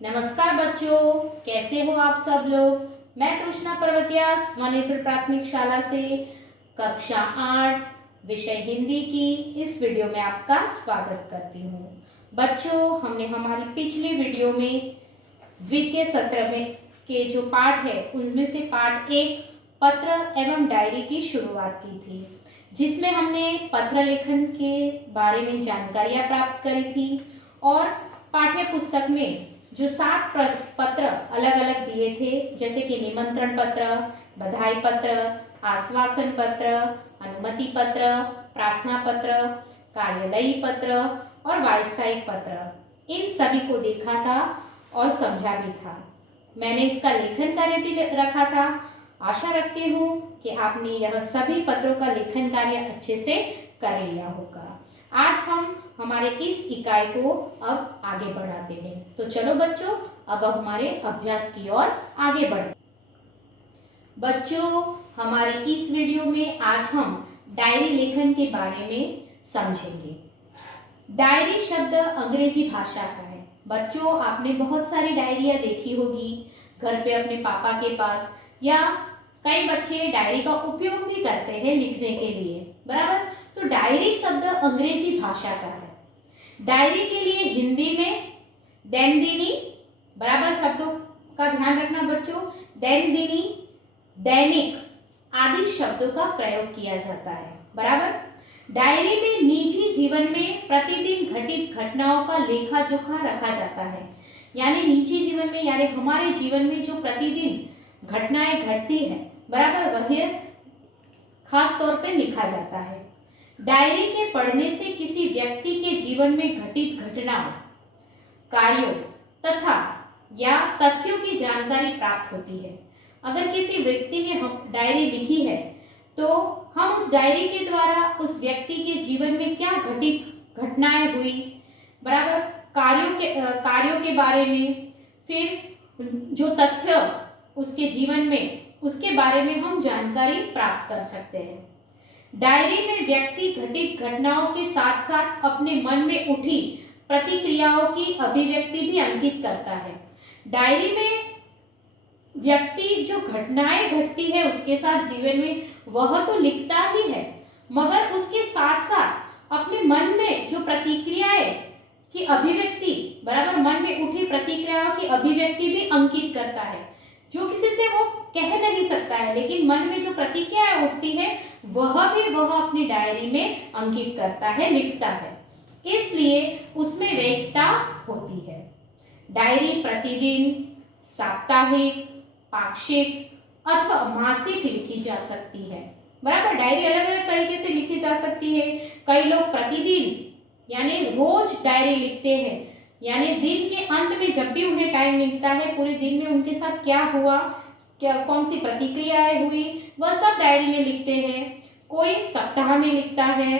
नमस्कार बच्चों, कैसे हो आप सब लोग। मैं तृष्णा पर्वतिया स्वनिर्भर प्राथमिक शाला से कक्षा 8 विषय हिंदी की इस वीडियो में आपका स्वागत करती हूँ। बच्चों, हमने हमारी पिछली वीडियो में द्वितीय सत्र में के जो पाठ है उनमें से पाठ 1 पत्र एवं डायरी की शुरुआत की थी, जिसमें हमने पत्र लेखन के बारे में जानकारियाँ प्राप्त करी थी और पाठ्य पुस्तक में जो 7 पत्र अलग अलग दिए थे, जैसे कि निमंत्रण पत्र, बधाई पत्र, आश्वासन पत्र, अनुमति पत्र, प्रार्थना पत्र, कार्यालयी पत्र और व्यावसायिक पत्र, इन सभी को देखा था और समझा भी था। मैंने इसका लेखन कार्य भी रखा था। आशा रखती हूँ कि आपने यह सभी पत्रों का लेखन कार्य अच्छे से कर लिया होगा। आज हम हमारे इस इकाई को अब आगे बढ़ाते हैं। तो चलो बच्चों, अब हमारे अभ्यास की ओर आगे बढ़ते। बच्चों, हमारे इस वीडियो में आज हम डायरी लेखन के बारे में समझेंगे। डायरी शब्द अंग्रेजी भाषा का है। बच्चों, आपने बहुत सारी डायरियां देखी होगी घर पे अपने पापा के पास, या कई बच्चे डायरी का उपयोग भी करते हैं लिखने के लिए, बराबर। तो डायरी शब्द अंग्रेजी भाषा का है। डायरी के लिए हिंदी में दैनंदिनी, बराबर, शब्दों का ध्यान रखना बच्चों, दैनंदिनी, दैनिक आदि शब्दों का प्रयोग किया जाता है, बराबर। डायरी में निजी जीवन में प्रतिदिन घटित घटनाओं का लेखा जोखा रखा जाता है। यानी निजी जीवन में, यानी हमारे जीवन में जो प्रतिदिन घटनाएं घटती है, बराबर, वह खास तौर पे लिखा जाता है। डायरी के पढ़ने से किसी व्यक्ति के जीवन में घटित घटनाओं, कार्यों तथा या तथ्यों की जानकारी प्राप्त होती है। अगर किसी व्यक्ति ने डायरी लिखी है तो हम उस डायरी के द्वारा उस व्यक्ति के जीवन में क्या घटित घटनाएं हुई, बराबर, कार्यों के बारे में, फिर जो तथ्य उसके जीवन में, उसके बारे में हम जानकारी प्राप्त कर सकते हैं। डायरी में व्यक्ति घटित घटनाओं के साथ साथ अपने मन में उठी प्रतिक्रियाओं की अभिव्यक्ति भी अंकित करता है। डायरी में व्यक्ति जो घटनाएं घटती है उसके साथ जीवन में, वह तो लिखता ही है, मगर उसके साथ साथ अपने मन में जो प्रतिक्रियाएं की अभिव्यक्ति, बराबर, मन में उठी प्रतिक्रियाओं की अभिव्यक्ति भी अंकित करता है, जो किसी से वो कह नहीं सकता है, लेकिन मन में जो प्रतिक्रियाएं उठती है वह अपनी डायरी में अंकित करता है, लिखता है। इसलिए उसमें वैधता होती है। डायरी प्रतिदिन, साप्ताहिक, पाक्षिक अथवा मासिक लिखी जा सकती है, बराबर। डायरी अलग अलग तरीके से लिखी जा सकती है। कई लोग प्रतिदिन यानी रोज डायरी लिखते हैं, यानी दिन के अंत में जब भी उन्हें टाइम मिलता है, पूरे दिन में उनके साथ क्या हुआ, क्या कौन सी प्रतिक्रियाएं हुई, वह सब डायरी में लिखते हैं। कोई सप्ताह में लिखता है,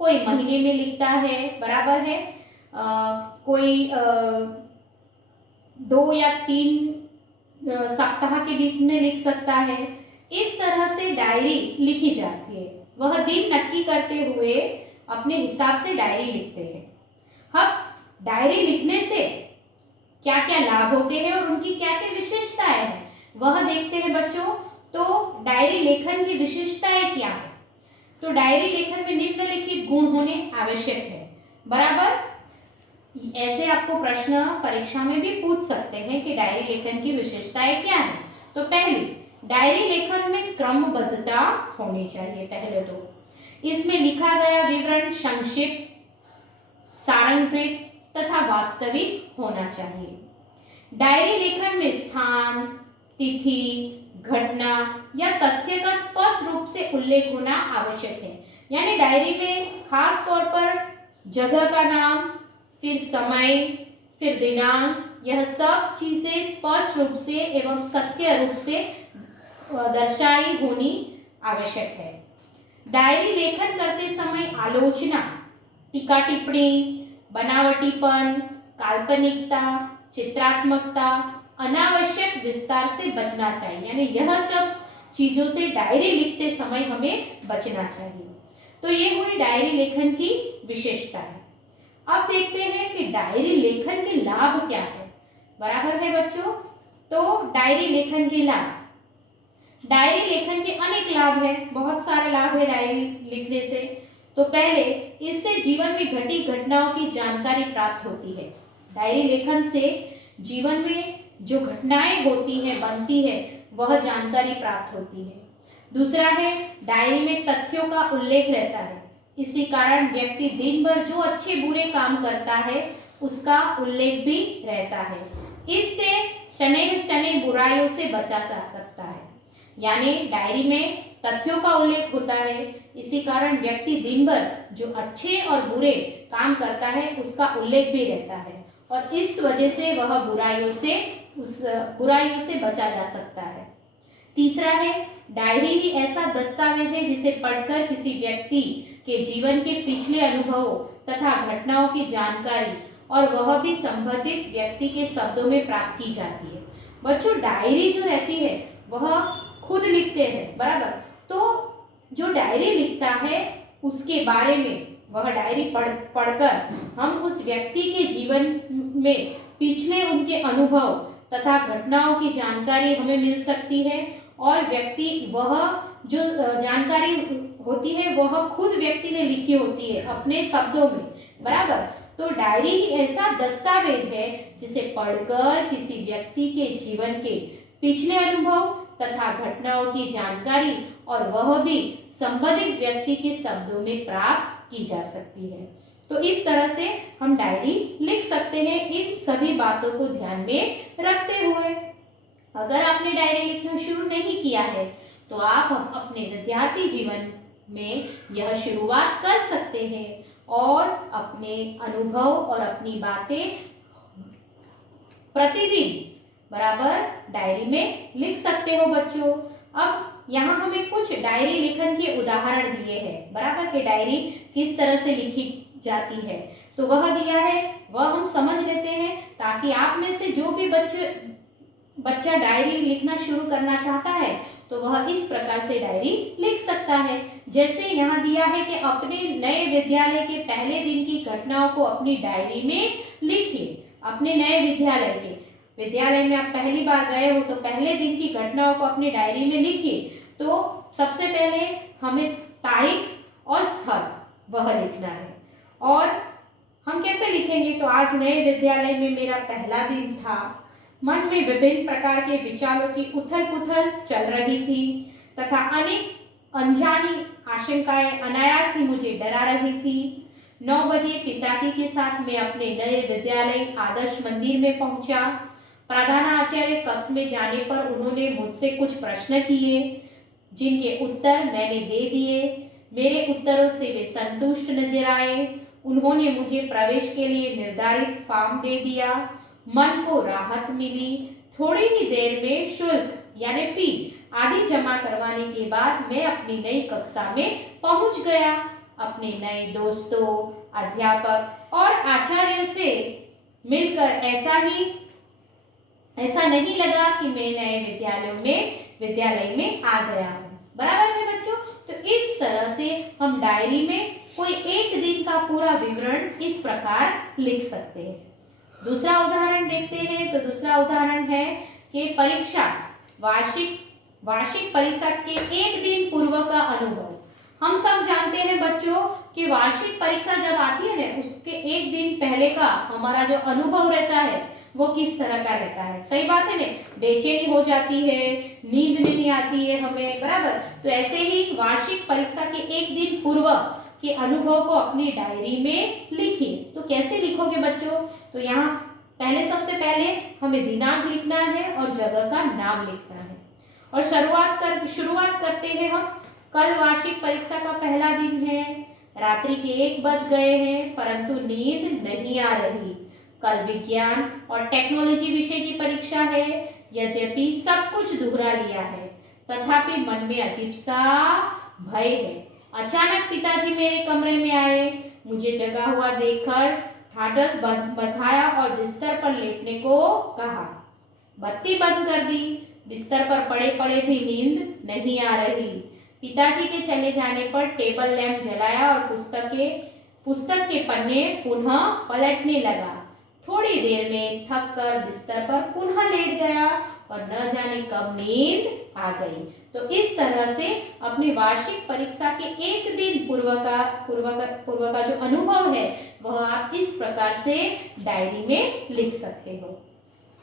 कोई महीने में लिखता है, बराबर है। कोई 2 या 3 सप्ताह के बीच में लिख सकता है। इस तरह से डायरी लिखी जाती है। वह दिन नक्की करते हुए अपने हिसाब से डायरी लिखते हैं। अब डायरी लिखने से क्या क्या लाभ होते हैं और उनकी क्या क्या विशेषताएं हैं, वह देखते हैं बच्चों। तो डायरी लेखन की विशेषताएं क्या है? तो डायरी लेखन में निम्नलिखित गुण होने आवश्यक है, बराबर। ऐसे आपको प्रश्न परीक्षा में भी पूछ सकते हैं कि डायरी लेखन की विशेषताएं क्या है। तो पहली, डायरी लेखन में क्रमबद्धता होनी चाहिए। पहले तो इसमें लिखा गया विवरण संक्षिप्त, सारंगकृत तथा वास्तविक होना चाहिए। डायरी लेखन में स्थान, तिथि, घटना या तथ्य का स्पष्ट रूप से उल्लेख होना आवश्यक है। यानी डायरी में खास तौर पर जगह का नाम, फिर समय, फिर दिनांक, यह सब चीजें स्पष्ट रूप से एवं सत्य रूप से दर्शाई होनी आवश्यक है। डायरी लेखन करते समय आलोचना, टीका टिप्पणी, बनावटीपन, काल्पनिकता, चित्रात्मकता, अनावश्यक विस्तार से बचना चाहिए। यानी यह सब चीजों से डायरी लिखते समय हमें बचना चाहिए। तो ये हुई डायरी लेखन की विशेषता है। अब देखते हैं कि डायरी लेखन के लाभ क्या है। बराबर है बच्चों। तो डायरी लेखन के लाभ, डायरी लेखन के अनेक लाभ हैं, बहुत सारे लाभ है डायरी लिखने से। तो पहले, इससे जीवन में घटी घटनाओं की जानकारी प्राप्त होती है। डायरी लेखन से जीवन में जो घटनाएं होती हैं, बनती है, वह जानकारी प्राप्त होती है। दूसरा है, डायरी में तथ्यों का उल्लेख रहता है। इसी कारण व्यक्ति दिन भर जो अच्छे बुरे काम करता है उसका उल्लेख भी रहता है। इससे शनैः बुराइयों से बचा जा सकता है। यानी डायरी में तथ्यों का उल्लेख होता है, इसी कारण व्यक्ति दिन भर जो अच्छे और बुरे काम करता है उसका उल्लेख भी रहता है, और इस वजह से वह बुराइयों से बचा जा सकता है। तीसरा है, डायरी ही ऐसा दस्तावेज है जिसे पढ़कर किसी व्यक्ति के जीवन के पिछले अनुभवों तथा घटनाओं की जानकारी, और वह भी संबंधित व्यक्ति के शब्दों में प्राप्त की जाती है। बच्चों, डायरी जो रहती है वह खुद लिखते हैं, बराबर। तो जो डायरी लिखता है उसके बारे में, वह डायरी पढ़कर हम उस व्यक्ति के जीवन में पिछले उनके अनुभव तथा घटनाओं की जानकारी हमें मिल सकती है, और व्यक्ति वह जो जानकारी होती है वह खुद व्यक्ति ने लिखी होती है अपने शब्दों में, बराबर। तो डायरी ही ऐसा दस्तावेज है जिसे पढ़कर किसी व्यक्ति के जीवन के पिछले अनुभव तथा घटनाओं की जानकारी, और वह भी संबंधित व्यक्ति के शब्दों में प्राप्त की जा सकती है। तो इस तरह से हम डायरी लिख सकते हैं, इन सभी बातों को ध्यान में रखते हुए। अगर आपने डायरी लिखना शुरू नहीं किया है तो आप अपने विद्यार्थी जीवन में यह शुरुआत कर सकते हैं, और अपने अनुभव और अपनी बातें प्रतिदिन बराबर डायरी में लिख सकते हो बच्चों। अब यहाँ हमें कुछ डायरी लेखन के उदाहरण दिए हैं, बराबर, कि डायरी किस तरह से लिखी जाती है। तो वह दिया है, वह हम समझ लेते हैं, ताकि आप में से जो भी बच्चा डायरी लिखना शुरू करना चाहता है तो वह इस प्रकार से डायरी लिख सकता है। जैसे यहाँ दिया है कि अपने नए विद्यालय के पहले दिन की घटनाओं को अपनी डायरी में लिखिए। अपने नए विद्यालय में आप पहली बार गए हो तो पहले दिन की घटनाओं को अपनी डायरी में लिखिए। तो सबसे पहले हमें तारीख और स्थल वह लिखना है। और हम कैसे लिखेंगे? तो आज नए विद्यालय में मेरा पहला दिन था, मन में विभिन्न प्रकार के विचारों की उथल-पुथल चल रही थी तथा अनेक अनजानी आशंकाएं अनायास ही मुझे डरा रही थी। 9 बजे पिताजी के साथ मैं अपने नए विद्यालय आदर्श मंदिर में पहुंचा। प्रधानाचार्य कक्ष में जाने पर उन्होंने मुझसे कुछ प्रश्न किए, जिनके उत्तर मैंने दे दिए। मेरे उत्तरों से वे संतुष्ट नजर आए। उन्होंने मुझे प्रवेश के लिए निर्धारित फॉर्म दे दिया। मन को राहत मिली। थोड़ी ही देर में शुल्क यानी फी आदि जमा करवाने के बाद मैं अपनी नई कक्षा में पहुंच गया। अपने नए दोस्तों, अध्यापक और आचार्य से मिलकर ऐसा नहीं लगा कि मैं नए विद्यालय में आ गया हूँ। बराबर है बच्चों? तो इस तरह से हम डायरी में कोई एक दिन का पूरा विवरण इस प्रकार लिख सकते हैं। दूसरा उदाहरण देखते हैं। तो दूसरा उदाहरण है कि परीक्षा वार्षिक परीक्षा के एक दिन पूर्व का अनुभव। हम सब जानते हैं बच्चों कि वार्षिक परीक्षा जब आती है ना, उसके एक दिन पहले का हमारा जो अनुभव रहता है वो किस तरह का रहता है। सही बात है ना, बेचैनी हो जाती है, नींद नहीं आती है हमें, बराबर। तो ऐसे ही वार्षिक परीक्षा के एक दिन पूर्व के अनुभव को अपनी डायरी में लिखिए। तो कैसे लिखोगे बच्चों? तो यहाँ सबसे पहले हमें दिनांक लिखना है और जगह का नाम लिखना है। और शुरुआत करते हैं हम। कल वार्षिक परीक्षा का पहला दिन है। रात्रि के 1 बज गए हैं, परंतु नींद नहीं आ रही। कल विज्ञान और टेक्नोलॉजी विषय की परीक्षा है। यद्यपि सब कुछ दोहरा लिया है, तथापि मन में अजीब सा भय है। अचानक पिताजी मेरे कमरे में आए। मुझे जगा हुआ देखकर ढाढ़स बंधाया और बिस्तर पर लेटने को कहा। बत्ती बंद कर दी। बिस्तर पर पड़े पड़े भी नींद नहीं आ रही। पिताजी के चले जाने पर टेबल लैंप जलाया और पुस्तक के पन्ने पुनः पलटने लगा। थोड़ी देर में थक कर बिस्तर पर पुनः लेट गया और न जाने कब नींद आ गई। तो इस तरह से अपनी वार्षिक परीक्षा के एक दिन पूर्व का जो अनुभव है वह आप इस प्रकार से डायरी में लिख सकते हो।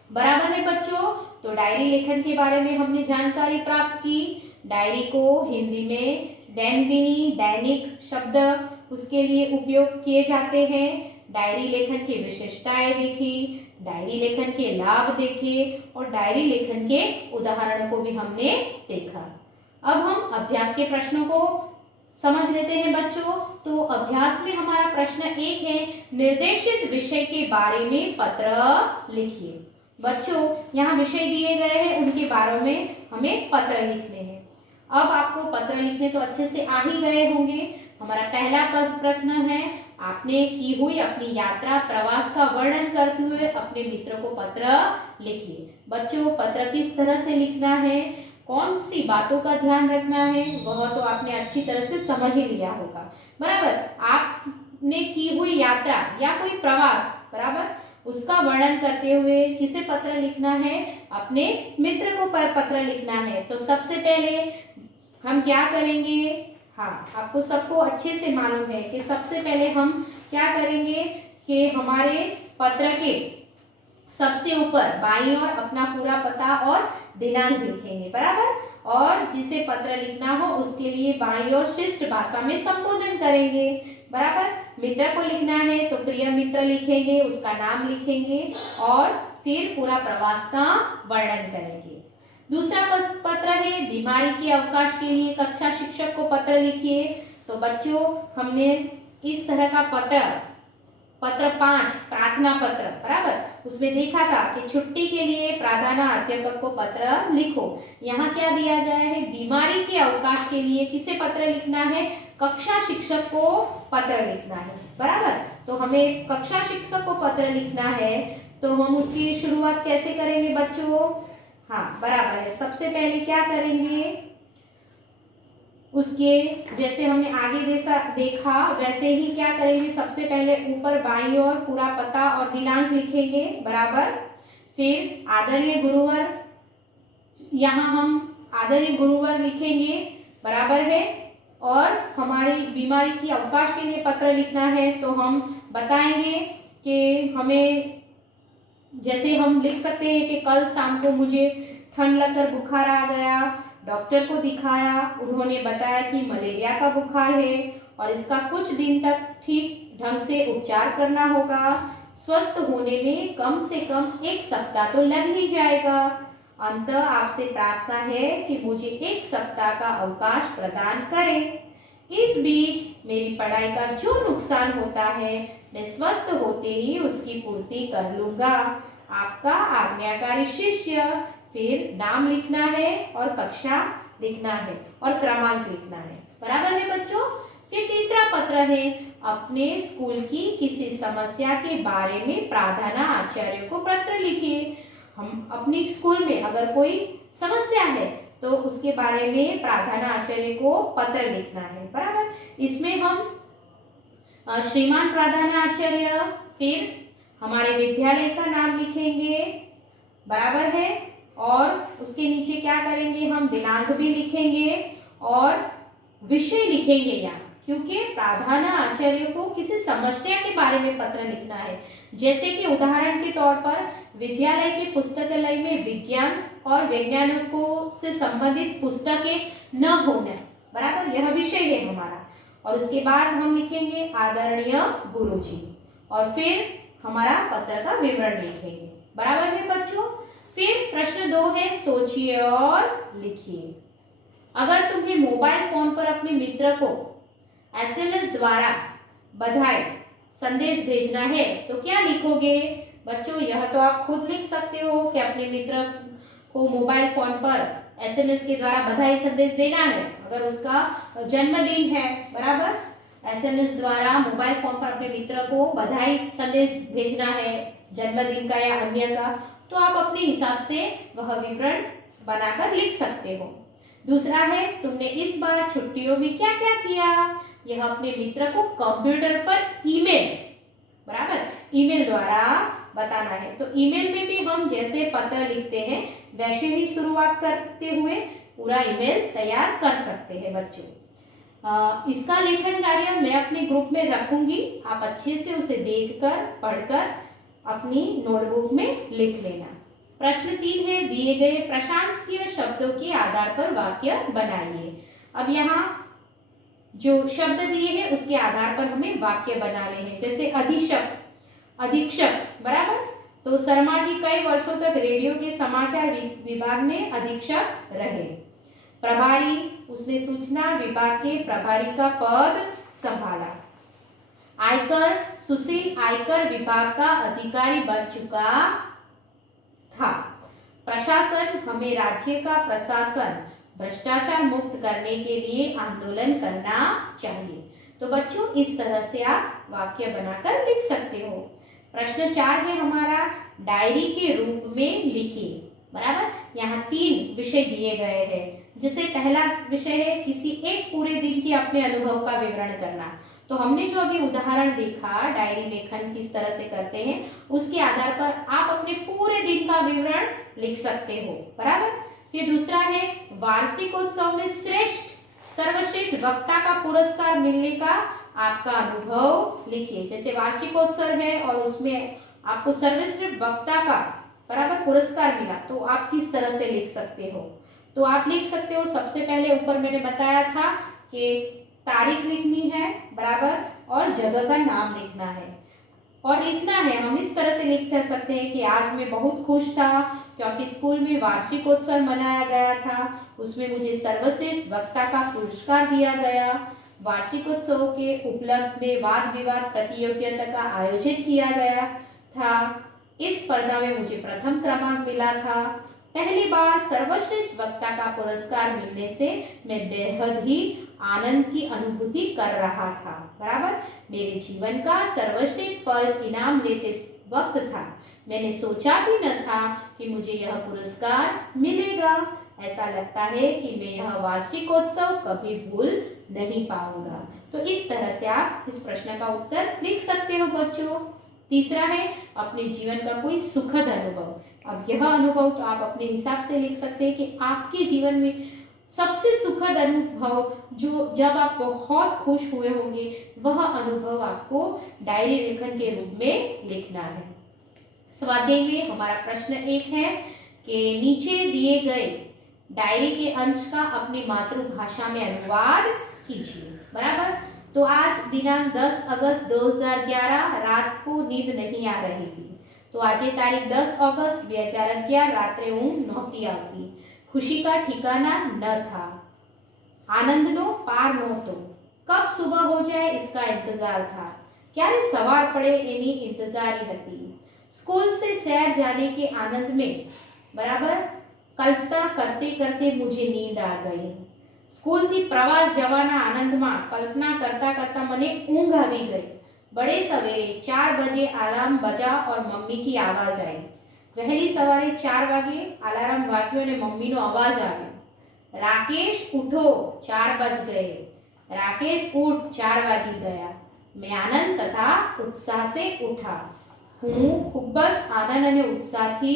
बराबर है बच्चों। तो डायरी लेखन के बारे में हमने जानकारी प्राप्त की। डायरी को हिंदी में दैनंदिनी, दैनिक शब्द उसके लिए उपयोग किए जाते हैं। डायरी लेखन की विशेषताएं देखी, डायरी लेखन के लाभ देखे और डायरी लेखन के उदाहरणों को भी हमने देखा। अब हम अभ्यास के प्रश्नों को समझ लेते हैं बच्चों। तो अभ्यास में हमारा प्रश्न 1 है, निर्देशित विषय के बारे में पत्र लिखिए। बच्चों यहाँ विषय दिए गए हैं, उनके बारे में हमें पत्र लिखने हैं। अब आपको पत्र लिखने तो अच्छे से आ ही गए होंगे। हमारा पहला प्रश्न है, आपने की हुई अपनी यात्रा प्रवास का वर्णन करते हुए अपने मित्र को पत्र लिखिए। बच्चों पत्र किस तरह से लिखना है, कौन सी बातों का ध्यान रखना है, वह तो आपने अच्छी तरह से समझ ही लिया होगा। बराबर, आपने की हुई यात्रा या कोई प्रवास, बराबर, उसका वर्णन करते हुए किसे पत्र लिखना है, अपने मित्र को पत्र लिखना है। तो सबसे पहले हम क्या करेंगे, हाँ आपको सबको अच्छे से मालूम है कि सबसे पहले हम क्या करेंगे कि हमारे पत्र के सबसे ऊपर बाईं ओर अपना पूरा पता और दिनांक लिखेंगे। बराबर, और जिसे पत्र लिखना हो उसके लिए बाईं ओर शिष्ट भाषा में संबोधन करेंगे। बराबर, मित्र को लिखना है तो प्रिय मित्र लिखेंगे, उसका नाम लिखेंगे और फिर पूरा प्रवास का वर्णन करेंगे। दूसरा पत्र है, बीमारी के अवकाश के लिए कक्षा शिक्षक को पत्र लिखिए। तो बच्चों हमने इस तरह का पत्र 5 प्रार्थना पत्र, बराबर, उसमें देखा था कि छुट्टी के लिए प्रधानाध्यापक को पत्र लिखो। यहाँ क्या दिया गया है, बीमारी के अवकाश के लिए किसे पत्र लिखना है, कक्षा शिक्षक को पत्र लिखना है। बराबर, तो हमें कक्षा शिक्षक को पत्र लिखना है तो हम उसकी शुरुआत कैसे करेंगे बच्चों, हाँ बराबर है, सबसे पहले क्या करेंगे, उसके जैसे हमने आगे देखा वैसे ही क्या करेंगे, सबसे पहले ऊपर बाईं ओर पूरा पता और दिनांक लिखेंगे। बराबर, फिर आदरणीय गुरुवर, यहाँ हम आदरणीय गुरुवर लिखेंगे। बराबर है, और हमारी बीमारी की अवकाश के लिए पत्र लिखना है तो हम बताएंगे कि हमें, जैसे हम लिख सकते हैं कि कल शाम को मुझे ठंड लगकर बुखार आ गया, डॉक्टर को दिखाया, उन्होंने बताया कि मलेरिया का बुखार है और इसका कुछ दिन तक ठीक ढंग से उपचार करना होगा, स्वस्थ होने में कम से कम 1 सप्ताह तो लग ही जाएगा। अंततः आपसे प्रार्थना है कि मुझे 1 सप्ताह का अवकाश प्रदान करें। इस बीच मेरी पढ़ाई का जो नुकसान होता है मैं स्वस्थ होते ही उसकी पूर्ति कर लूंगा। आपका आज्ञाकारी शिष्य। फिर नाम लिखना है और कक्षा लिखना है और क्रमांक लिखना है। बराबर है बच्चों। फिर तीसरा पत्र है, अपने स्कूल की किसी समस्या के बारे में प्रधानाचार्य को पत्र लिखिए। हम अपनी स्कूल में अगर कोई समस्या है तो उसके बारे में प्रधानाचार्य को पत्र लिखना है। बराबर, इसमें हम श्रीमान प्रधानाचार्य, फिर हमारे विद्यालय का नाम लिखेंगे। बराबर है, और उसके नीचे क्या करेंगे, हम दिनांक भी लिखेंगे और विषय लिखेंगे यहाँ, क्योंकि प्रधानाचार्य को किसी समस्या के बारे में पत्र लिखना है। जैसे कि उदाहरण के तौर पर विद्यालय के पुस्तकालय में विज्ञान और वैज्ञानिकों से संबंधित पुस्तकें न होना। बराबर, यह विषय है हमारा। और उसके बाद हम लिखेंगे आदरणीय गुरुजी, और फिर हमारा पत्र का विवरण लिखेंगे। बराबर है बच्चों। फिर प्रश्न 2 है, सोचिए और लिखिए। अगर तुम्हें मोबाइल फोन पर अपने मित्र को SMS द्वारा बधाई संदेश भेजना है तो क्या लिखोगे? बच्चों यह तो आप खुद लिख सकते हो कि अपने मित्र को मोबाइल फोन पर SMS के द्वारा बधाई संदेश देना है। अगर उसका जन्मदिन है, बराबर, SMS द्वारा मोबाइल फोन पर अपने मित्र को बधाई संदेश भेजना है जन्मदिन का या अन्य का, तो आप अपने हिसाब से वह विवरण बनाकर लिख सकते हो। दूसरा है, तुमने इस बार छुट्टियों में क्या क्या किया? यह अपने मित्र को कंप्यूटर पर ईमेल, बराबर, ईमेल द्वारा बताना है। तो ईमेल में भी हम जैसे पत्र लिखते हैं वैसे ही शुरुआत करते हुए पूरा ईमेल तैयार कर सकते हैं बच्चों। इसका लेखन कार्य मैं अपने ग्रुप में रखूंगी, आप अच्छे से उसे देखकर पढ़कर अपनी नोटबुक में लिख लेना। प्रश्न 3 है, दिए गए प्रशंसनीय शब्दों के आधार पर वाक्य बनाइए। अब यहाँ जो शब्द दिए हैं उसके आधार पर हमें वाक्य बनाने हैं। जैसे अधीक्षक बराबर, तो शर्मा जी कई वर्षों तक रेडियो के समाचार विभाग में अधीक्षक रहे। प्रभारी, उसने सूचना विभाग के प्रभारी का पद संभाला। आयकर, सुशील आयकर विभाग का अधिकारी बन चुका था। प्रशासन, हमें राज्य का प्रशासन भ्रष्टाचार मुक्त करने के लिए आंदोलन करना चाहिए। तो बच्चों इस तरह से आप वाक्य बनाकर लिख सकते हो। प्रश्न 4 है हमारा, डायरी के रूप में लिखिए। बराबर, यहाँ 3 विषय दिए गए हैं। जैसे पहला विषय है किसी एक पूरे दिन के अपने अनुभव का विवरण करना। तो हमने जो अभी उदाहरण देखा डायरी लेखन किस तरह से करते हैं, उसके आधार पर आप अपने पूरे दिन का विवरण लिख सकते हो। बराबर, फिर दूसरा है वार्षिकोत्सव में सर्वश्रेष्ठ वक्ता का पुरस्कार मिलने का आपका अनुभव लिखिए। जैसे वार्षिकोत्सव है और उसमें आपको सर्वश्रेष्ठ वक्ता का बराबर पुरस्कार मिला, तो आप किस तरह से लिख सकते हो। तो आप लिख सकते हो, सबसे पहले ऊपर मैंने बताया था कि तारीख लिखनी है बराबर, और जगह का नाम लिखना है। और लिखना है, हम इस तरह से लिख सकते हैं कि आज मैं बहुत खुश था क्योंकि स्कूल में वार्षिकोत्सव मनाया गया था, उसमें मुझे सर्वश्रेष्ठ वक्ता का पुरस्कार दिया गया। वार्षिकोत्सव के उपलक्ष्य में वाद विवाद प्रतियोगिता का आयोजन किया गया था। इस स्पर्धा में मुझे प्रथम क्रमांक मिला था। पहली बार सर्वश्रेष्ठ वक्ता का पुरस्कार मिलने से मैं बेहद ही आनंद की अनुभूति कर रहा था। बराबर, मेरे जीवन का सर्वश्रेष्ठ पल इनाम लेते वक्त था। मैंने सोचा भी न था कि मुझे यह पुरस्कार मिलेगा। ऐसा लगता है कि मैं यह वार्षिकोत्सव कभी भूल नहीं पाऊंगा। तो इस तरह से आप इस प्रश्न का उत्तर लिख सकते हो बच्चों। तीसरा है अपने जीवन का कोई सुखद अनुभव। अब यह अनुभव तो आप अपने हिसाब से लिख सकते हैं कि आपके जीवन में सबसे सुखद अनुभव जो जब आप बहुत खुश हुए होंगे, वह अनुभव आपको डायरी लेखन के रूप में लिखना है। स्वाध्याय में हमारा प्रश्न 1 है कि नीचे दिए गए डायरी के अंश का अपनी मातृभाषा में अनुवाद कीजिए। बराबर, तो आज दिनांक 10 अगस्त 2011 रात को नींद नहीं आ रही थी। तो आज तारीख 10 अगस्त 2011 रात्रे ऊँघ नहोती આવતી। खुशी का ठिकाना न था, आनंदनो पार नहोतो। कब सुबह हो जाए इसका इंतजार था, क्यारे सवार पड़े एनी इंतजारी हती। स्कूल से शहर जाने के आनंद में बराबर कल्पना करते करते मुझे नींद आ गई। स्कूल थी प्रवास जवाना आनंद में कल्पना करता करता मने ऊँघ આવી गई। बड़े सवेरे 4 बजे अलार्म बजा और मम्मी की आवाज आई। वहेली सवारे 4 वागे अलार्म वाग्यो ने मम्मी नो अवाज आव्यो, राकेश उठो 4 बज गए। राकेश उठ 4 वागी गया। मैं आनंद तथा उत्साह से उठा। हूँ खूब आनंद और उत्साह थी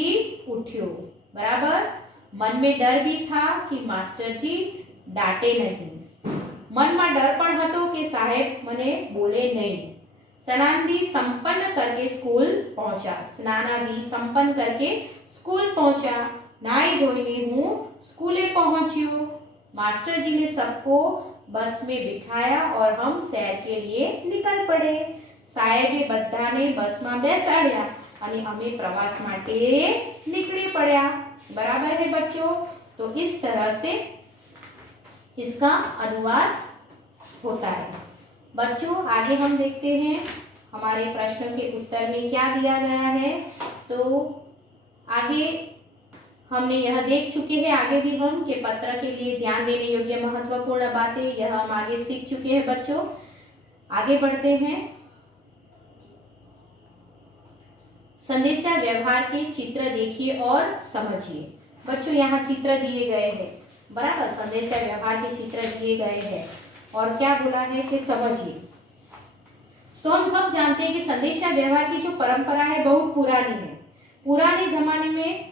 उठ्यो। बराबर, मन में डर भी था कि मास्टर जी डांटे नहीं। मन में डर पण हतो कि साहेब मने बोले नहीं। स्नानादि संपन्न करके स्कूल पहुंचा। स्नानादि संपन्न करके स्कूल पहुंचा। नाई धोईने हूँ स्कूले पहुंच्यो। मास्टर जी ने सबको बस में बिठाया और हम सैर के लिए निकल पड़े। साहेबे बधाने बस में बेसाड्या અને અમે प्रवास માટે निकली पड़ा। बराबर है बच्चों, तो इस तरह से इसका अनुवाद होता है। बच्चों आगे हम देखते हैं हमारे प्रश्नों के उत्तर में क्या दिया गया है। तो आगे हमने यह देख चुके हैं, आगे भी हम के पत्र के लिए ध्यान देने योग्य महत्वपूर्ण बातें यह हम आगे सीख चुके हैं बच्चों। आगे बढ़ते हैं। संदेशा व्यवहार के चित्र देखिए और समझिए। बच्चों यहाँ चित्र दिए गए हैं। बराबर, संदेशा व्यवहार के चित्र दिए गए हैं और क्या बोला है कि समझिए। तो हम सब जानते हैं कि संदेशा व्यवहार की जो परंपरा है बहुत पुरानी है। पुराने जमाने में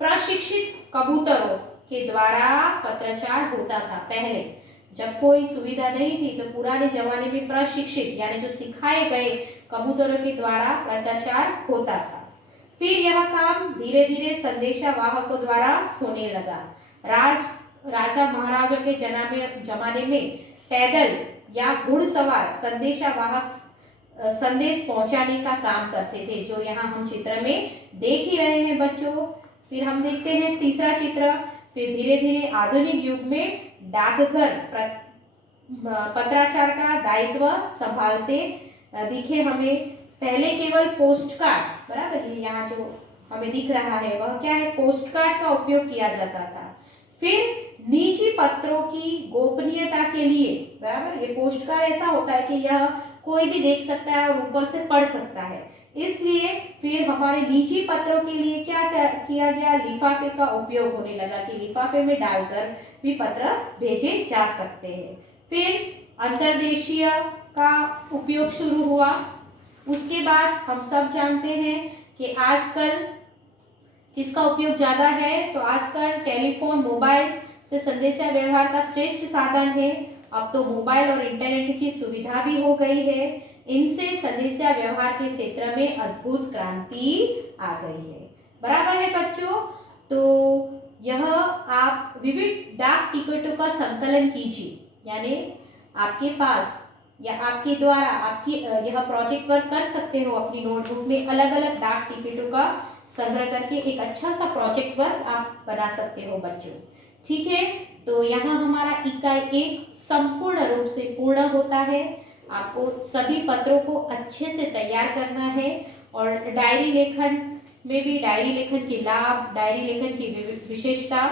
प्रशिक्षित कबूतरों के द्वारा पत्राचार होता था। पहले जब कोई सुविधा नहीं थी तो पुराने जमाने में प्रशिक्षित यानी जो सिखाए गए कबूतरों के द्वारा पत्राचार होता था। फिर यह काम धीरे धीरे संदेशा वाहकों द्वारा होने लगा। राजा महाराजों के जमाने में पैदल या घुड़सवार संदेशा वाहक संदेश पहुंचाने का काम करते थे, जो यहाँ हम चित्र में देख ही रहे हैं बच्चों। फिर हम देखते हैं तीसरा चित्र। फिर धीरे धीरे आधुनिक युग में डाकघर पत्राचार का दायित्व संभालते दिखे हमें। पहले केवल पोस्ट कार्ड, बराबर, ये यहाँ जो हमें दिख रहा है वह क्या है, पोस्ट कार्ड का उपयोग किया जाता था। फिर निजी पत्रों की गोपनीयता के लिए, बराबर, ये पोस्ट कार्ड ऐसा होता है कि यह कोई भी देख सकता है और ऊपर से पढ़ सकता है, इसलिए फिर हमारे निजी पत्रों के लिए क्या किया गया, लिफाफे का उपयोग होने लगा कि लिफाफे में डालकर भी पत्र भेजे जा सकते हैं। फिर अंतर्देशीय का उपयोग शुरू हुआ। उसके बाद हम सब जानते हैं कि आजकल किसका उपयोग ज़्यादा है, तो आजकल टेलीफोन मोबाइल से संदेशा व्यवहार का श्रेष्ठ साधन है। अब तो मोबाइल और इंटरनेट की सुविधा भी हो गई है। इनसे संदेशा व्यवहार के क्षेत्र में अद्भुत क्रांति आ गई है। बराबर है बच्चों। तो यह आप विविध डाक टिकटों का संकलन कीजिए, यानी आपके पास या आपके द्वारा आपकी यह प्रोजेक्ट वर्क कर सकते हो अपनी नोटबुक में। अलग अलग डाक टिकटों का संग्रह करके एक अच्छा सा प्रोजेक्ट वर्क आप बना सकते हो बच्चों। ठीक है, तो यहाँ हमारा इकाई 1 संपूर्ण रूप से पूर्ण होता है। आपको सभी पत्रों को अच्छे से तैयार करना है और डायरी लेखन में भी डायरी लेखन के लाभ, डायरी लेखन की विशेषता,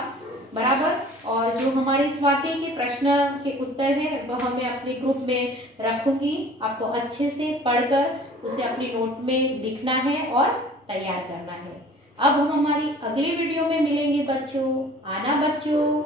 बराबर, और जो हमारे स्वाध्याय के प्रश्न के उत्तर हैं वह मैं अपने ग्रुप में रखूंगी। आपको अच्छे से पढ़कर उसे अपनी नोट में लिखना है और तैयार करना है। अब हम हमारी अगली वीडियो में मिलेंगे बच्चों। आना बच्चों।